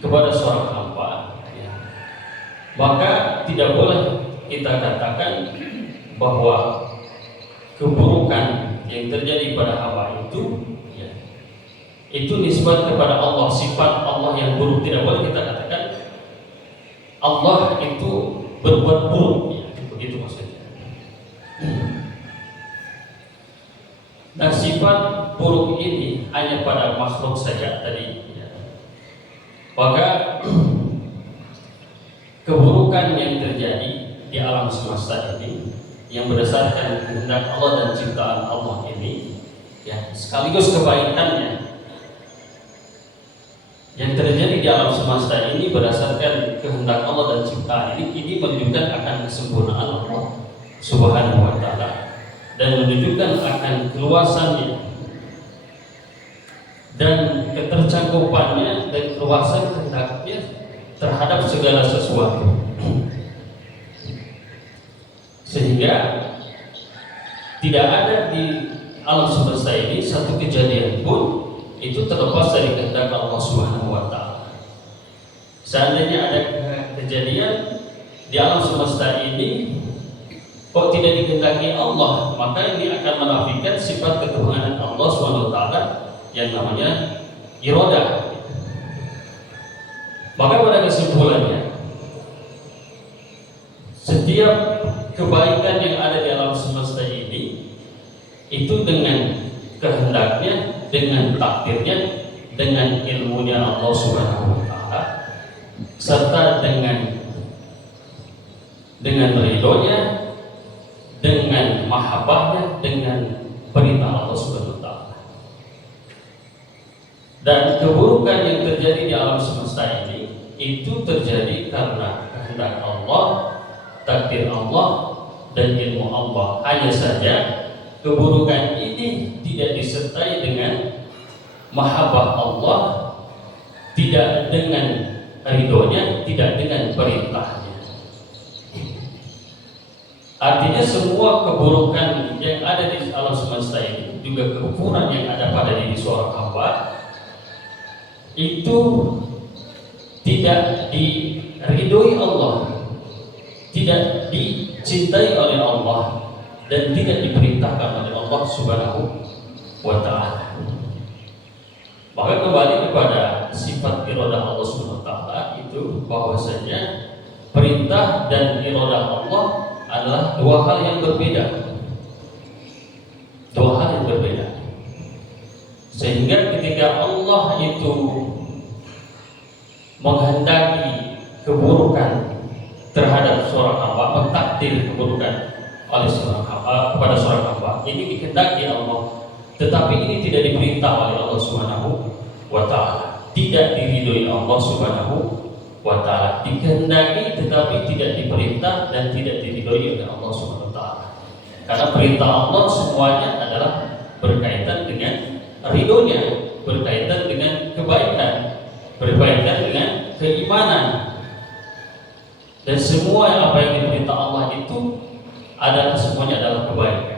kepada seorang hamba, ya, maka tidak boleh kita katakan bahwa keburukan yang terjadi pada hamba itu, ya, itu nisbat kepada Allah, sifat Allah yang buruk. Tidak boleh kita katakan Allah itu berbuat buruk, ya, begitu maksudnya. Nah, sifat buruk ini hanya pada makhluk saja tadi, ya. Maka keburukan yang terjadi di alam semesta ini yang berdasarkan kehendak Allah dan ciptaan Allah ini, ya, sekaligus kebaikannya yang terjadi di alam semesta ini berdasarkan kehendak Allah dan ciptaan ini menunjukkan akan kesempurnaan Allah Subhanahu wa taala dan menunjukkan akan keluasannya dan ketercangkupannya dan keluasan kehendaknya terhadap segala sesuatu, sehingga tidak ada di alam semesta ini satu kejadian pun itu terlepas dari kehendak Allah Subhanahu wa taala. Seandainya ada kejadian di alam semesta ini kok tidak dikehendaki Allah, maka ini akan menafikan sifat ketuhanan Allah Subhanahu wa taala yang namanya iradah. Maka pada kesimpulannya, setiap kebaikan yang ada di alam semesta ini itu dengan kehendaknya, dengan takdirnya, dengan ilmunya Allah Subhanahu wa taala, serta dengan ridhonya, dengan mahabbahnya, dengan perintah Allah Subhanahu wa taala. Dan keburukan yang terjadi di alam semesta ini itu terjadi karena kehendak Allah, takdir Allah, dan ilmu Allah. Hanya saja keburukan ini tidak disertai dengan mahabbah Allah, tidak dengan ridhonya, tidak dengan perintahnya. Artinya semua keburukan yang ada di alam semesta ini, juga kekufuran yang ada pada diri seorang hamba, itu tidak diridhoi Allah, tidak dicintai oleh Allah, dan tidak diperintahkan oleh Allah Subhanahu wa taala. Maka kembali kepada sifat iradah Allah Subhanahu wa taala itu, bahwasanya perintah dan iradah Allah adalah dua hal yang berbeda. Dua hal yang berbeda. Sehingga ketika Allah itu menghendaki keburukan terhadap seorang hamba, mentakdir keburukan oleh seorang hamba kepada seorang hamba, ini dikehendaki Allah, tetapi ini tidak diperintah oleh Allah Subhanahu wa taala, tidak diridhoi Allah Subhanahu wa taala, dikehendaki tetapi tidak diperintah dan tidak diridhoi oleh Allah Subhanahu wa taala. Karena perintah Allah semuanya adalah berkaitan dengan ridhonya, berkaitan dengan kebaikan, berkaitan dengan keimanan. Dan semua apa yang diperintah Allah itu adalah semuanya adalah kebaikan.